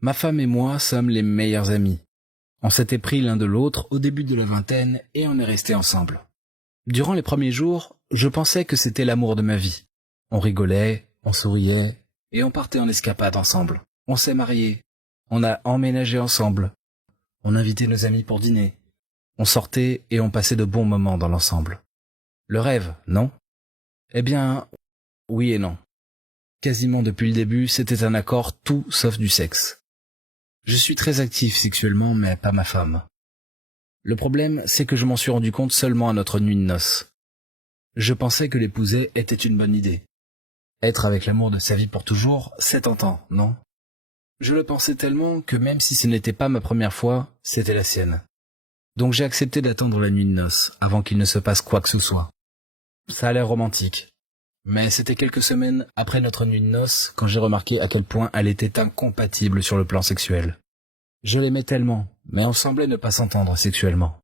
Ma femme et moi sommes les meilleurs amis. On s'était pris l'un de l'autre au début de la vingtaine et on est restés ensemble. Durant les premiers jours, je pensais que c'était l'amour de ma vie. On rigolait, on souriait et on partait en escapade ensemble. On s'est mariés, on a emménagé ensemble, on invitait nos amis pour dîner. On sortait et on passait de bons moments dans l'ensemble. Le rêve, non? Eh bien, oui et non. Quasiment depuis le début, c'était un accord tout sauf du sexe. Je suis très actif sexuellement, mais pas ma femme. Le problème, c'est que je m'en suis rendu compte seulement à notre nuit de noces. Je pensais que l'épouser était une bonne idée. Être avec l'amour de sa vie pour toujours, c'est tentant, non? Je le pensais tellement que même si ce n'était pas ma première fois, c'était la sienne. Donc j'ai accepté d'attendre la nuit de noces, avant qu'il ne se passe quoi que ce soit. Ça a l'air romantique. Mais c'était quelques semaines après notre nuit de noces quand j'ai remarqué à quel point elle était incompatible sur le plan sexuel. Je l'aimais tellement, mais on semblait ne pas s'entendre sexuellement.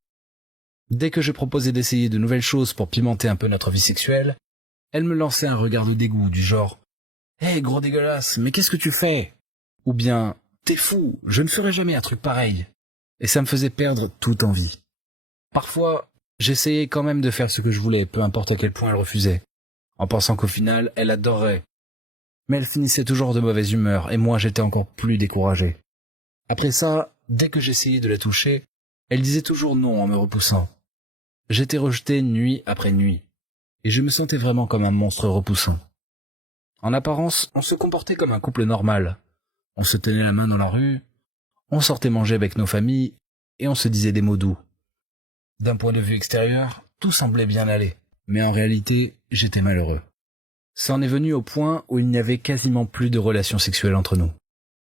Dès que je proposais d'essayer de nouvelles choses pour pimenter un peu notre vie sexuelle, elle me lançait un regard de dégoût du genre « Hey, gros dégueulasse, mais qu'est-ce que tu fais ?» Ou bien « T'es fou, je ne ferai jamais un truc pareil !» Et ça me faisait perdre toute envie. Parfois, j'essayais quand même de faire ce que je voulais, peu importe à quel point elle refusait, en pensant qu'au final, elle adorerait. Mais elle finissait toujours de mauvaise humeur, et moi j'étais encore plus découragé. Après ça, dès que j'essayais de la toucher, elle disait toujours non en me repoussant. J'étais rejeté nuit après nuit, et je me sentais vraiment comme un monstre repoussant. En apparence, on se comportait comme un couple normal. On se tenait la main dans la rue, on sortait manger avec nos familles, et on se disait des mots doux. D'un point de vue extérieur, tout semblait bien aller, mais en réalité, j'étais malheureux. Ça en est venu au point où il n'y avait quasiment plus de relations sexuelles entre nous.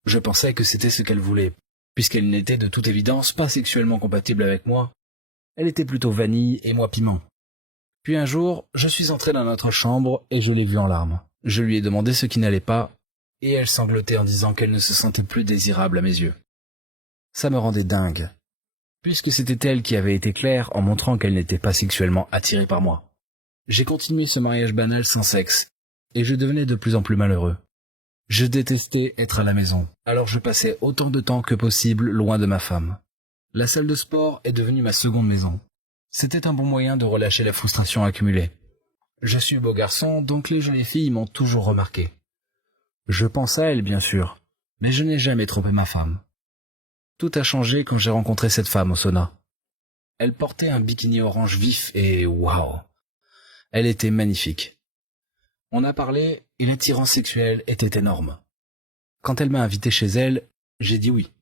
Je pensais que c'était ce qu'elle voulait, puisqu'elle n'était de toute évidence pas sexuellement compatible avec moi. Elle était plutôt vanille et moi piment. Puis un jour, je suis entré dans notre chambre et je l'ai vue en larmes. Je lui ai demandé ce qui n'allait pas, et elle sanglotait en disant qu'elle ne se sentait plus désirable à mes yeux. Ça me rendait dingue, puisque c'était elle qui avait été claire en montrant qu'elle n'était pas sexuellement attirée par moi. J'ai continué ce mariage banal sans sexe, et je devenais de plus en plus malheureux. Je détestais être à la maison, alors je passais autant de temps que possible loin de ma femme. La salle de sport est devenue ma seconde maison. C'était un bon moyen de relâcher la frustration accumulée. Je suis beau garçon, donc les jolies filles m'ont toujours remarqué. Je pense à elle, bien sûr, mais je n'ai jamais trompé ma femme. Tout a changé quand j'ai rencontré cette femme au sauna. Elle portait un bikini orange vif et waouh, elle était magnifique. On a parlé et l'attirance sexuelle était énorme. Quand elle m'a invité chez elle, j'ai dit oui.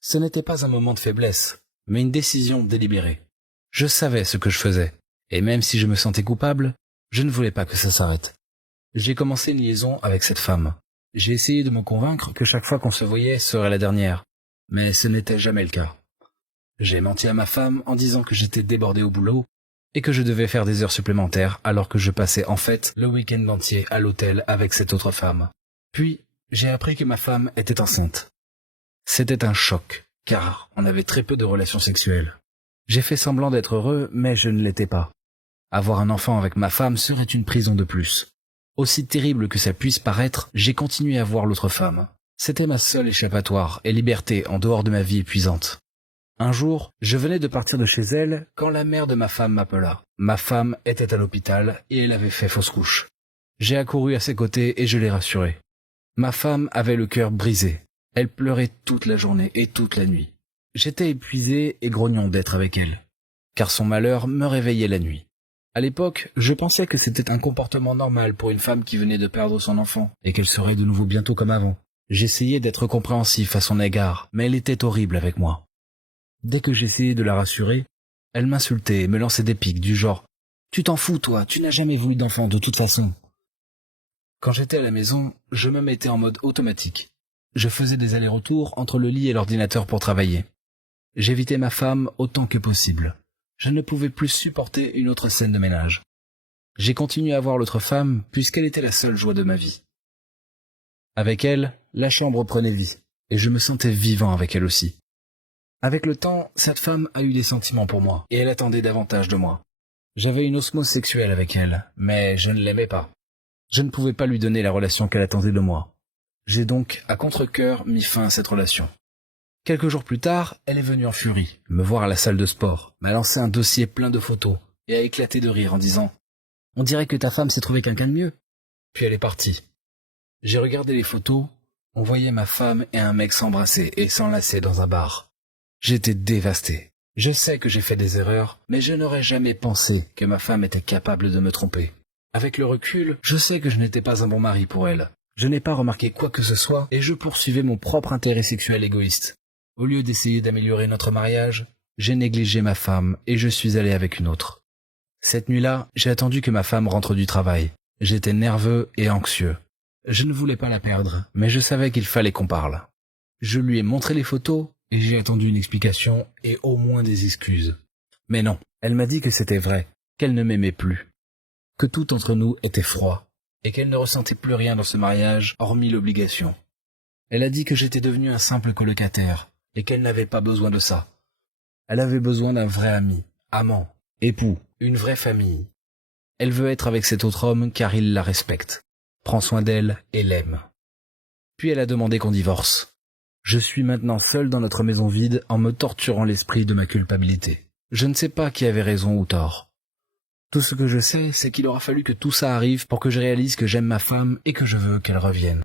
Ce n'était pas un moment de faiblesse, mais une décision délibérée. Je savais ce que je faisais, et même si je me sentais coupable, je ne voulais pas que ça s'arrête. J'ai commencé une liaison avec cette femme. J'ai essayé de me convaincre que chaque fois qu'on se voyait serait la dernière, mais ce n'était jamais le cas. J'ai menti à ma femme en disant que j'étais débordé au boulot et que je devais faire des heures supplémentaires alors que je passais en fait le week-end entier à l'hôtel avec cette autre femme. Puis, j'ai appris que ma femme était enceinte. C'était un choc, car on avait très peu de relations sexuelles. J'ai fait semblant d'être heureux, mais je ne l'étais pas. Avoir un enfant avec ma femme serait une prison de plus. Aussi terrible que ça puisse paraître, j'ai continué à voir l'autre femme. C'était ma seule échappatoire et liberté en dehors de ma vie épuisante. Un jour, je venais de partir de chez elle quand la mère de ma femme m'appela. Ma femme était à l'hôpital et elle avait fait fausse couche. J'ai accouru à ses côtés et je l'ai rassurée. Ma femme avait le cœur brisé. Elle pleurait toute la journée et toute la nuit. J'étais épuisé et grognon d'être avec elle, car son malheur me réveillait la nuit. À l'époque, je pensais que c'était un comportement normal pour une femme qui venait de perdre son enfant et qu'elle serait de nouveau bientôt comme avant. J'essayais d'être compréhensif à son égard, mais elle était horrible avec moi. Dès que j'essayais de la rassurer, elle m'insultait et me lançait des piques du genre « Tu t'en fous, toi, tu n'as jamais voulu d'enfant de toute façon !» Quand j'étais à la maison, je me mettais en mode automatique. Je faisais des allers-retours entre le lit et l'ordinateur pour travailler. J'évitais ma femme autant que possible. Je ne pouvais plus supporter une autre scène de ménage. J'ai continué à voir l'autre femme puisqu'elle était la seule joie de ma vie. Avec elle, la chambre prenait vie, et je me sentais vivant avec elle aussi. Avec le temps, cette femme a eu des sentiments pour moi, et elle attendait davantage de moi. J'avais une osmose sexuelle avec elle, mais je ne l'aimais pas. Je ne pouvais pas lui donner la relation qu'elle attendait de moi. J'ai donc, à contre-cœur, mis fin à cette relation. Quelques jours plus tard, elle est venue en furie, me voir à la salle de sport, m'a lancé un dossier plein de photos, et a éclaté de rire en disant « On dirait que ta femme s'est trouvée quelqu'un de mieux. » Puis elle est partie. J'ai regardé les photos, on voyait ma femme et un mec s'embrasser et s'enlacer dans un bar. J'étais dévasté. Je sais que j'ai fait des erreurs, mais je n'aurais jamais pensé que ma femme était capable de me tromper. Avec le recul, je sais que je n'étais pas un bon mari pour elle. Je n'ai pas remarqué quoi que ce soit et je poursuivais mon propre intérêt sexuel égoïste. Au lieu d'essayer d'améliorer notre mariage, j'ai négligé ma femme et je suis allé avec une autre. Cette nuit-là, j'ai attendu que ma femme rentre du travail. J'étais nerveux et anxieux. Je ne voulais pas la perdre, mais je savais qu'il fallait qu'on parle. Je lui ai montré les photos et j'ai attendu une explication et au moins des excuses. Mais non, elle m'a dit que c'était vrai, qu'elle ne m'aimait plus, que tout entre nous était froid et qu'elle ne ressentait plus rien dans ce mariage hormis l'obligation. Elle a dit que j'étais devenu un simple colocataire et qu'elle n'avait pas besoin de ça. Elle avait besoin d'un vrai ami, amant, époux, une vraie famille. Elle veut être avec cet autre homme car il la respecte, prend soin d'elle et l'aime. Puis elle a demandé qu'on divorce. Je suis maintenant seul dans notre maison vide en me torturant l'esprit de ma culpabilité. Je ne sais pas qui avait raison ou tort. Tout ce que je sais, c'est qu'il aura fallu que tout ça arrive pour que je réalise que j'aime ma femme et que je veux qu'elle revienne.